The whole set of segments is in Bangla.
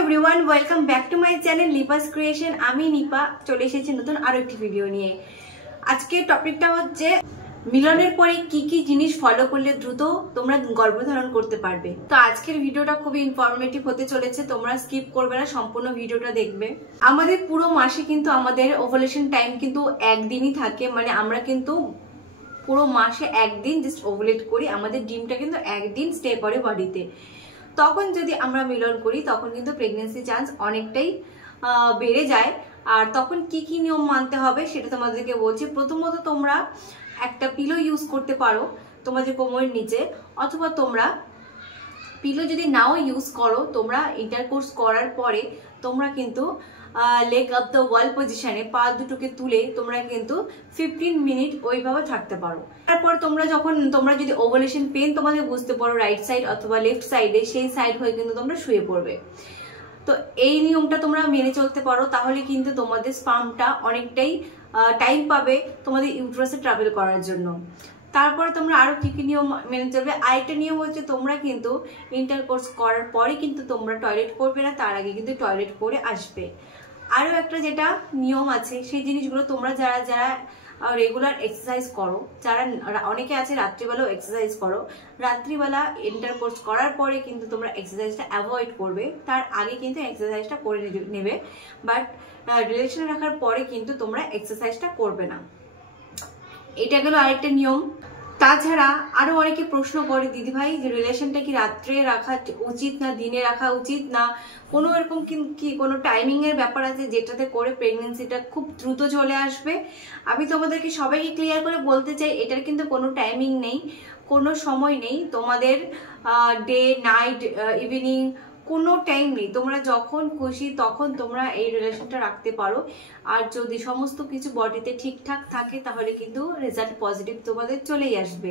Everyone, welcome back to my channel Lipa's Creation. আমি নিপা চলে এসেছি নতুন আরো একটি ভিডিও নিয়ে। আজকের টপিকটা হচ্ছে মিলনের পরে কি কি জিনিস ফলো করলে দ্রুত তোমরা গর্ভধারণ করতে পারবে। তো আজকের ভিডিওটা খুবই ইনফরমেটিভ হতে চলেছে, তোমরা স্কিপ করবে না, সম্পূর্ণ ভিডিওটা দেখবে। আমাদের পুরো মাসে কিন্তু আমাদের ওভুলেশন টাইম কিন্তু একদিনই থাকে, মানে আমরা কিন্তু পুরো মাসে একদিন জাস্ট ওভুলেট করি, আমাদের ডিমটা কিন্তু একদিন স্টে করে বডিতে। তখন যদি আমরা মিলন করি তখন কিন্তু প্রেগনেন্সি চান্স অনেকটাই বেড়ে যায়। আর তখন কি কি নিয়ম মানতে হবে সেটা তোমাদেরকে বলছি। প্রথমত তোমরা একটা পিলো ইউজ করতে পারো তোমাদের কোমরের নিচে, অথবা তোমরা পিলো যদি নাও ইউজ করো, তোমরা ইন্টারকোর্স করার পরে তোমরা কিন্তু লেগ আপ দ্য ওয়াল পজিশনে পা দুটোকে তুলে তোমরা কিন্তু 15 মিনিট ওইভাবে থাকতে পারো। তারপর তোমরা যদি ওভুলেশন পেন তোমাদের বুঝতে পারো রাইট সাইড অথবা লেফট সাইডে, সেই সাইড হয়ে কিন্তু তোমরা শুয়ে পড়বে। তো এই নিয়মটা তোমরা মেনে চলতে পারো, তাহলে কিন্তু তোমাদের স্পার্মটা অনেকটাই টাইম পাবে তোমাদের ইউটেরাসে ট্রাভেল করার জন্য। তারপরে তোমরা আরো কি কি নিয়ম মেনে চলবে। আরেকটা নিয়ম হচ্ছে তোমরা কিন্তু ইন্টারকোর্স করার পরে কিন্তু তোমরা টয়লেট করবে না, তার আগে কিন্তু টয়লেট করে আসবে। আরো একটা যেটা নিয়ম আছে, সেই জিনিসগুলো তোমরা যারা যারা রেগুলার এক্সারসাইজ করো, যারা অনেকে আছে রাত্রিবেলাও এক্সারসাইজ করো, রাত্রিবেলা ইন্টারকোর্স করার পরে কিন্তু তোমরা এক্সারসাইজটা অ্যাভয়েড করবে, তার আগে কিন্তু এক্সারসাইজটা করে নেবে। বাট রিলেশনে রাখার পরে কিন্তু তোমরা এক্সারসাইজটা করবে না। এটা গেল আরেকটা নিয়ম। তাছাড়া আরো অনেকে প্রশ্ন করে, দিদি ভাই যে রিলেশনটা কি রাত্রে রাখা উচিত না দিনে রাখা উচিত, না কোনো এরকম কি কোনো টাইমিং এর ব্যাপার আছে যেটাতে করে প্রেগনেন্সিটা খুব দ্রুত চলে আসবে। আমি তোমাদেরকে সবাইকে ক্লিয়ার করে বলতে চাই, এটার কিন্তু কোনো টাইমিং নেই, কোনো সময় নেই। তোমাদের ডে নাইট ইভিনিং কোনো টাইম নেই, তোমরা যখন খুশি তখন তোমরা এই রিলেশনটা রাখতে পারো। আর যদি সমস্ত কিছু বডিতে ঠিকঠাক থাকে তাহলে কিন্তু রেজাল্ট পজিটিভ তোমাদের চলেই আসবে।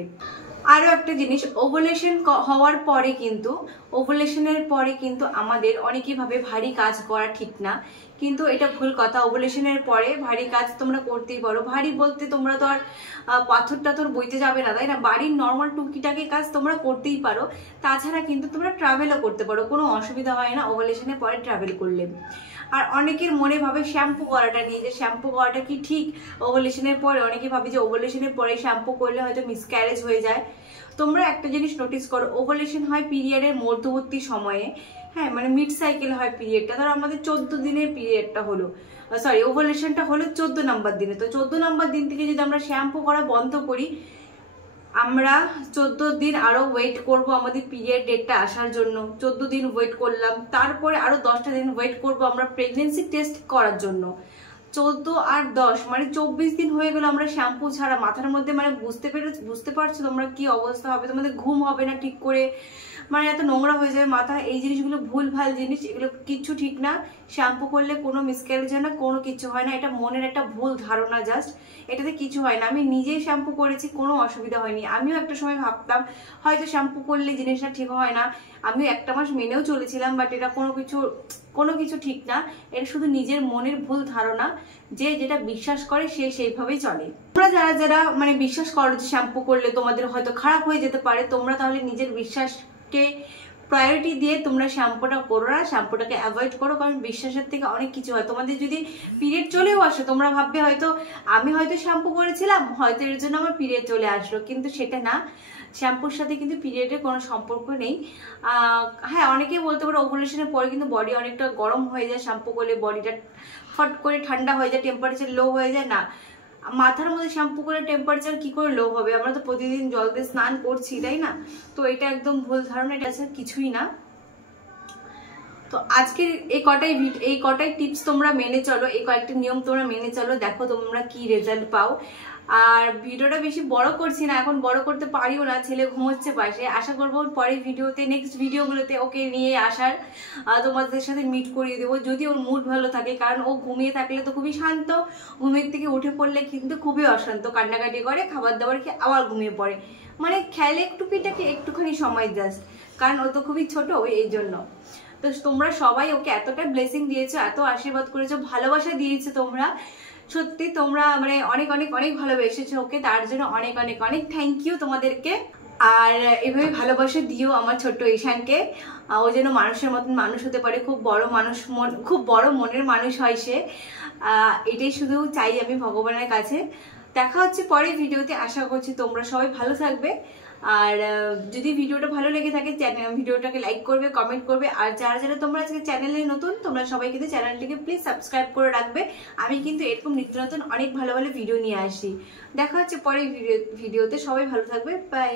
আরো একটা জিনিস, ওভুলেশন হওয়ার পরে কিন্তু ওভুলেশনের পরে কিন্তু আমাদের অনেকেই ভাবে ভারী কাজ করা ঠিক না, কিন্তু এটা ভুল কথা। ওভুলেশনের পরে ভারী কাজ তোমরা করতেই পারো। ভারী বলতে তোমরা তো আর পাথর টাথর বইতে যাবে না, তাই না? বাড়ির নর্মাল টুকিটাকি কাজ তোমরা করতেই পারো। তাছাড়া কিন্তু তোমরা ট্রাভেলও করতে পারো, কোনো অসুবিধা হয় না ওভুলেশনের পরে ট্রাভেল করলে। আর অনেকের মনে ভাবে শ্যাম্পু করাটা নিয়ে, যে শ্যাম্পু করাটা কি ঠিক ওভুলেশনের পরে? অনেকে ভাবে যে ওভুলেশনের পরে শ্যাম্পু করলে হয়তো মিসক্যারেজ হয়ে যায়। তোমরা একটা জিনিস নোটিস করো, ওভুলেশন হয় পিরিয়ডের মধ্যবর্তী সময়ে, হ্যাঁ, মানে মিড সাইকেল হয় পিরিয়ডটা। ধরো আমাদের 14 দিনের পিরিয়ডটা হলো, সরি ওভুলেশনটা হলো 14 নম্বর দিনে। তো 14 নম্বর দিন থেকে যদি আমরা শ্যাম্পু করা বন্ধ করি, আমরা 14 দিন আরো ওয়েট করব আমাদের পিরিয়ড ডেটটা আসার জন্য। 14 দিন ওয়েট করলাম, তারপরে আরো 10টা দিন ওয়েট করব আমরা প্রেগনেন্সি টেস্ট করার জন্য। 14 আর 10 মানে 24 দিন হয়ে গেল আমরা শ্যাম্পু ছাড়া। মাথার মধ্যে মানে বুঝতে পারছো তোমরা কি অবস্থা হবে? তোমাদের ঘুম হবে না ঠিক করে, মানে এত নোংরা হয়ে যাবে মাথা। এই জিনিসগুলো ভুল ভাল জিনিস, এগুলো কিচ্ছু ঠিক না। শ্যাম্পু করলে কোনো মিসক্যারেজ হয় না, কোনো কিছু হয় না, এটা মনের একটা ভুল ধারণা জাস্ট, এটাতে কিছু হয় না। আমি নিজেই শ্যাম্পু করেছি, কোনো অসুবিধা হয়নি। আমিও একটা সময় ভাবতাম হয়তো শ্যাম্পু করলে জিনিসটা ঠিক হয় না, আমিও একটা মাস মেনেও চলেছিলাম, বাট এটা কোনো কিছু ঠিক না। এটা শুধু নিজের মনের ভুল ধারণা, যে যেটা বিশ্বাস করে সে সেইভাবেই চলে। তোমরা যারা যারা মানে বিশ্বাস করো যে শ্যাম্পু করলে তোমাদের হয়তো খারাপ হয়ে যেতে পারে, তোমরা তাহলে নিজের বিশ্বাসকে প্রায়োরিটি দিয়ে তোমরা শ্যাম্পুটা করো না, শ্যাম্পুটাকে অ্যাভয়েড করো। কারণ বিশ্বাসের থেকে অনেক কিছু হয়। তোমাদের যদি পিরিয়ড চলেও আসে, তোমরা ভাববে হয়তো আমি হয়তো শ্যাম্পু করেছিলাম, হয়তো এর জন্য আমার পিরিয়ড চলে আসলো, কিন্তু সেটা না। শ্যাম্পুর সাথে কিন্তু পিরিয়ডের কোনো সম্পর্ক নেই। হ্যাঁ, অনেকেই বলতে পারো ওভুলেশনের পরে কিন্তু বডি অনেকটা গরম হয়ে যায়, শ্যাম্পু করলে বডিটা ফট করে ঠান্ডা হয়ে যায়, টেম্পারেচার লো হয়ে যায়। না, মাথার মধ্যে শ্যাম্পু করে টেম্পারেচার কি করে লো হবে? আমরা তো প্রতিদিন জল দিয়ে স্নান করছি, তাই না? তো এটা একদম ভুল ধারণা, এটা কিছুই না। তো আজকের এই কটাই টিপস তোমরা মেনে চলো, এই কয়েকটা নিয়ম তোমরা মেনে চলো, দেখো তোমরা কি রেজাল্ট পাও। আর ভিডিওটা বেশি বড় করছি না, এখন বড় করতে পারিও না, ছেলে ঘুমোচ্ছে পাশে। আশা করবো পরের ভিডিওতে, নেক্সট ভিডিওগুলোতে ওকে নিয়ে আসার, তোমাদের সাথে মিট করিয়ে দেবো, যদি ওর মুড ভালো থাকে। কারণ ও ঘুমিয়ে থাকলে তো খুবই শান্ত, ঘুমের থেকে উঠে পড়লে কিন্তু খুবই অশান্ত, কান্নাকাটি করে, খাবার দাবার খেয়ে আবার ঘুমিয়ে পড়ে। মানে খেলে টুপিটাকে একটুখানি সময় জাস্ট, কারণ ও তো খুবই ছোট, এই জন্য। তো তোমরা সবাই ওকে এতটা ব্লেসিং দিয়েছো, এত আশীর্বাদ করেছো, ভালোবাসা দিয়েছো তোমরা, সত্যি তোমরা মানে অনেক অনেক অনেক ভালোবেসেছো ওকে, তার জন্য অনেক অনেক অনেক থ্যাংক ইউ তোমাদেরকে। আর এভাবে ভালোবাসা দিও আমার ছোট্ট ঈশানকে, ও যেন মানুষের মতন মানুষ হতে পারে, খুব বড় মনের মানুষ হয় সে। এটাই শুধু চাই আমি ভগবানের কাছে। দেখা হচ্ছে পরের ভিডিওতে, আশা করছি তোমরা সবাই ভালো থাকবে। আর যদি ভিডিওটা ভালো লেগে থাকে ভিডিওটাকে লাইক করবে, কমেন্ট করবে। আর যারা যারা তোমরা আজকে চ্যানেলে নতুন, তোমরা সবাই কিন্তু চ্যানেলটিকে প্লিজ সাবস্ক্রাইব করে রাখবে। আমি কিন্তু এরকম নিত্য নতুন অনেক ভালো ভালো ভিডিও নিয়ে আসি। দেখা হচ্ছে পরের ভিডিওতে, সবাই ভালো থাকবে, বাই।